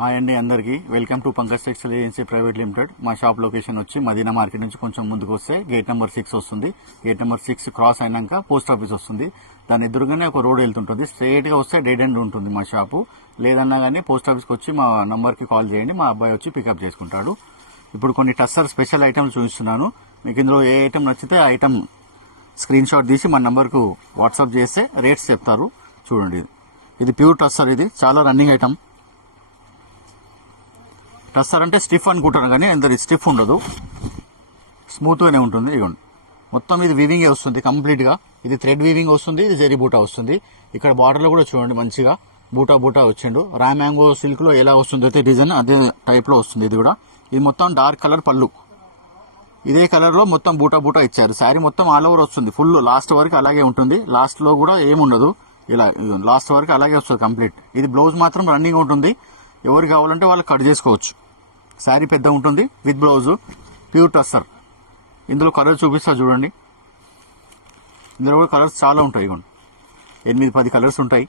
Hi అండి అందరికీ welcome to Pankaj textile agency private limited. మా షాప్ లొకేషన్ వచ్చి మదీనా మార్కెట్ నుంచి కొంచెం ముందుకు వస్తే గేట్ నెంబర్ 6 వస్తుంది. గేట్ నెంబర్ 6 క్రాస్ అయినాక పోస్ట్ ఆఫీస్ వస్తుంది. దాని ఎదురుగానే ఒక రోడ్ వెళ్తుంటుంది. స్ట్రైట్ గా వస్తే డెడ్ ఎండ్ ఉంటుంది మా షాపు. లేదన్నా కానీ పోస్ట్ ఆఫీస్కి వచ్చి మా నంబర్కి కాల్ చేయండి, మా అబ్బాయి వచ్చి పికప్ చేసుకుంటాడు. ఇప్పుడు కొన్ని టస్సర్ స్పెషల్ ఐటమ్స్ చూపిస్తున్నాను. మీకు ఇందులో ఏ ఐటమ్ నచ్చితే ఆ ఐటమ్ స్క్రీన్ షాట్ తీసి మా నంబర్కు వాట్సాప్ చేస్తే రేట్స్ చెప్తారు. చూడండి, ఇది ప్యూర్ టస్సర్. ఇది చాలా రన్నింగ్ ఐటమ్. టస్సర్ అంటే స్టిఫ్ అనుకుంటారు కానీ అందరి స్టిఫ్ ఉండదు, స్మూత్ గానే ఉంటుంది. ఇవ్వండి, మొత్తం ఇది వీవింగే వస్తుంది కంప్లీట్ గా. ఇది థ్రెడ్ వీవింగ్ వస్తుంది, ఇది జరీ బూటా వస్తుంది. ఇక్కడ బార్డర్ లో కూడా చూడండి మంచిగా బూటా వచ్చిండు. రా మ్యాంగో సిల్క్ లో ఎలా వస్తుంది అయితే డిజైన్ అదే టైప్ లో వస్తుంది. ఇది కూడా ఇది మొత్తం డార్క్ కలర్ పళ్ళు, ఇదే కలర్ లో మొత్తం బూటా ఇచ్చారు. శారీ మొత్తం ఆల్ ఓవర్ వస్తుంది, ఫుల్ లాస్ట్ వరకు అలాగే ఉంటుంది. లాస్ట్ లో కూడా ఏముండదు, ఇలా లాస్ట్ వరకు అలాగే వస్తుంది కంప్లీట్. ఇది బ్లౌజ్ మాత్రం రన్నింగ్ ఉంటుంది. ఎవరు కావాలంటే వాళ్ళు కట్ చేసుకోవచ్చు. శారీ పెద్ద ఉంటుంది విత్ బ్లౌజ్, ప్యూర్ టస్సర్. ఇందులో కలర్ చూపిస్తా చూడండి. ఇందులో కూడా కలర్స్ చాలా ఉంటాయి, 8-10 కలర్స్ ఉంటాయి.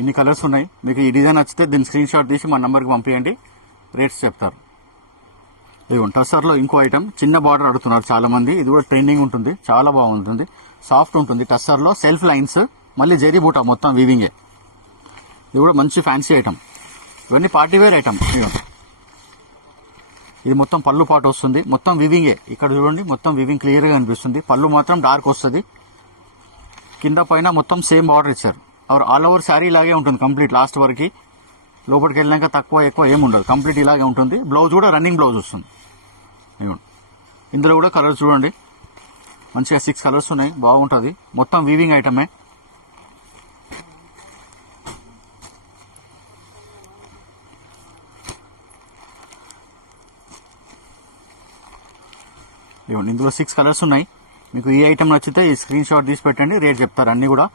ఇన్ని కలర్స్ ఉన్నాయి. మీకు ఈ డిజైన్ నచ్చితే దీని స్క్రీన్ షాట్ తీసి మా నంబర్కి పంపించండి, రేట్స్ చెప్తారు. ఇదిగోండి, టస్సర్ లో ఇంకో ఐటమ్ చిన్న బార్డర్ అడుగుతున్నారు చాలా మంది. ఇది కూడా ట్రెండింగ్ ఉంటుంది, చాలా బాగుంటుంది, సాఫ్ట్ ఉంటుంది. టస్సర్ లో సెల్ఫ్ లైన్స్, మళ్ళీ జరీ బూటా మొత్తం వీవింగే. ఇది కూడా మంచి ఫ్యాన్సీ ఐటమ్. ఇవన్నీ పార్టీ వేర్ ఐటమ్. ఇది మొత్తం పళ్ళు పాటు వస్తుంది, మొత్తం వీవింగే. ఇక్కడ చూడండి, మొత్తం వీవింగ్ క్లియర్ గా కనిపిస్తుంది. పళ్ళు మాత్రం డార్క్ వస్తుంది. కింద పైన మొత్తం సేమ్ బార్డర్ ఇచ్చారు. ఆల్ ఓవర్ శారీ ఇలాగే ఉంటుంది కంప్లీట్ లాస్ట్ వరకు. లోపలికి వెళ్ళినాక తక్కువ ఎక్కువ ఏముండదు, కంప్లీట్ ఇలాగే ఉంటుంది. బ్లౌజ్ కూడా రన్నింగ్ బ్లౌజ్ వస్తుంది. ఇందులో కూడా కలర్స్ చూడండి, మంచిగా 6 కలర్స్ ఉన్నాయి, బాగుంటుంది. మొత్తం వీవింగ్ ఐటమే. ఇందులో 6 కలర్స్ ఉన్నాయి. మీకు ఈ ఐటమ్ నచ్చితే ఈ స్క్రీన్ షాట్ తీసి పెట్టండి, రేట్ చెప్తారు అన్ని కూడా.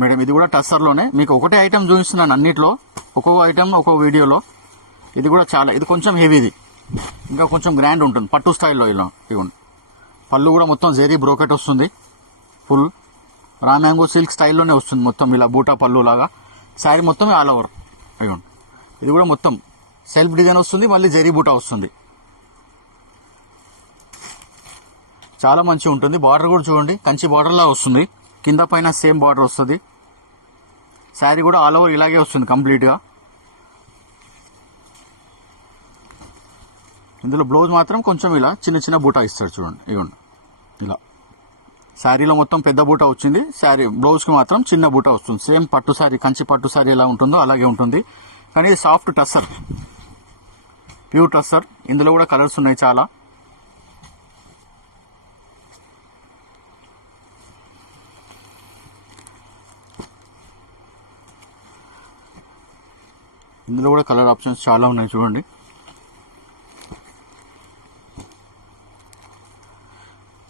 మేడం ఇది కూడా టస్సర్ లోనే. మీకు ఒకటే ఐటమ్ చూపిస్తున్నాను అన్నిట్లో, ఒక్కొక్క ఐటమ్ ఒక్కొక్క వీడియోలో. ఇది కూడా చాలా, ఇది కొంచెం హెవీది, ఇంకా కొంచెం గ్రాండ్ ఉంటుంది పట్టు స్టైల్లో. ఇలా ఇవ్వండి, పళ్ళు కూడా మొత్తం జెరీ బ్రోకెట్ వస్తుంది, ఫుల్ రా మ్యాంగో సిల్క్ స్టైల్లోనే వస్తుంది. మొత్తం ఇలా బూటా పళ్ళు లాగా శారీ మొత్తం ఆల్ ఓవర్. ఇవ్వండి, ఇది కూడా మొత్తం సెల్ఫ్ డిజైన్ వస్తుంది, మళ్ళీ జెరీ బూటా వస్తుంది. చాలా మంచిగా ఉంటుంది. బార్డర్ కూడా చూడండి, కంచి బార్డర్ లా వస్తుంది. కింద పైన సేమ్ బార్డర్ వస్తుంది. శారీ కూడా ఆల్ ఓవర్ ఇలాగే వస్తుంది కంప్లీట్ గా. ఇందులో బ్లౌజ్ మాత్రం కొంచెం ఇలా చిన్న బూటా ఇస్తాడు చూడండి. ఇవ్వండి, ఇలా శారీలో మొత్తం పెద్ద బూటా వచ్చింది, శారీ బ్లౌజ్ కి మాత్రం చిన్న బూటా వస్తుంది. సేమ్ పట్టు శారీ, కంచి పట్టు శారీ ఎలా ఉంటుందో అలాగే ఉంటుంది. కానీ సాఫ్ట్ టస్సర్, ప్యూర్ టస్సర్. ఇందులో కూడా కలర్స్ ఉన్నాయి చాలా. ఇందులో కూడా కలర్ ఆప్షన్స్ చాలా ఉన్నాయి చూడండి.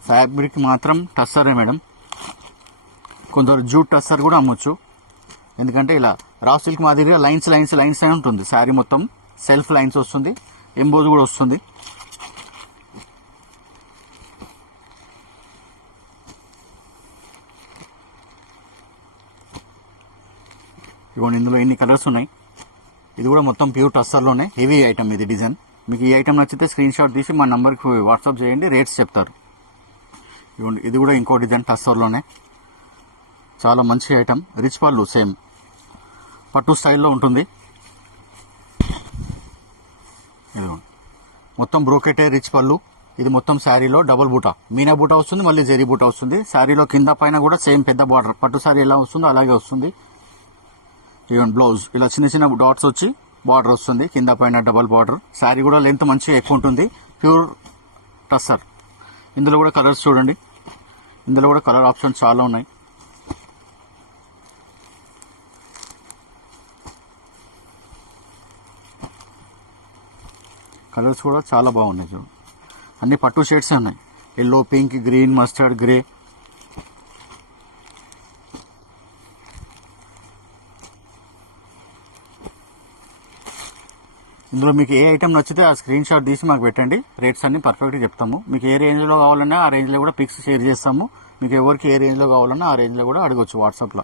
ఫ్యాబ్రిక్ మాత్రం టస్సరే మేడం. కొందరు జూట్ టస్సర్ కూడా అమ్మొచ్చు, ఎందుకంటే ఇలా రా సిల్క్ మాదిరిగా లైన్స్ అయి ఉంటుంది. శారీ మొత్తం సెల్ఫ్ లైన్స్ వస్తుంది, ఎంబోజ్ కూడా వస్తుంది. ఇవ్వండి, ఇందులో ఎన్ని కలర్స్ ఉన్నాయి. ఇది కూడా మొత్తం ప్యూర్ టస్సర్ లోనే హెవీ ఐటమ్. ఇది డిజైన్. మీకు ఈ ఐటమ్ నచ్చితే స్క్రీన్ షాట్ తీసి మా నంబర్కి వాట్సాప్ చేయండి, రేట్స్ చెప్తారు. ఇవ్వండి, ఇది కూడా ఇంకో డిజైన్ టస్సర్ లోనే, చాలా మంచి ఐటమ్. రిచ్ పళ్ళు సేమ్ పట్టు స్టైల్లో ఉంటుంది. మొత్తం బ్రోకెటే రిచ్ పళ్ళు. ఇది మొత్తం శారీలో డబుల్ బూటా, మీనా బూటా వస్తుంది, మళ్ళీ జెరీ బూటా వస్తుంది. శారీలో కింద పైన కూడా సేమ్ పెద్ద బార్డర్, పట్టు శారీ ఎలా వస్తుందో అలాగే వస్తుంది. ఈవెన్ బ్లౌజ్ ఇలా చిన్న డాట్స్ వచ్చి బార్డర్ వస్తుంది, కింద పైన డబల్ బార్డర్. శారీ కూడా లెంత్ మంచిగా ఎక్కువ ఉంటుంది, ప్యూర్ టస్సర్. ఇందులో కూడా కలర్స్ చూడండి, ఇందులో కూడా కలర్ ఆప్షన్స్ చాలా ఉన్నాయి. కలర్స్ కూడా చాలా బాగున్నాయి చూడండి, అన్ని పట్టు షేడ్స్ ఉన్నాయి. Yellow, pink, green, mustard, grey. ఇందులో మీకు ఏ ఐటమ్ నచ్చితే ఆ స్క్రీన్ షాట్ తీసి మాకు పెట్టండి, రేట్స్ అన్ని పర్ఫెక్ట్గా చెప్తాము. మీకు ఏ రేంజ్లో కావాలన్నా ఆ రేంజ్లో కూడా పిక్స్ షేర్ చేస్తాము. మీకు ఎవరికి ఏ రేంజ్లో కావాలన్నా ఆ రేంజ్లో కూడా అడగొచ్చు వాట్సాప్లో.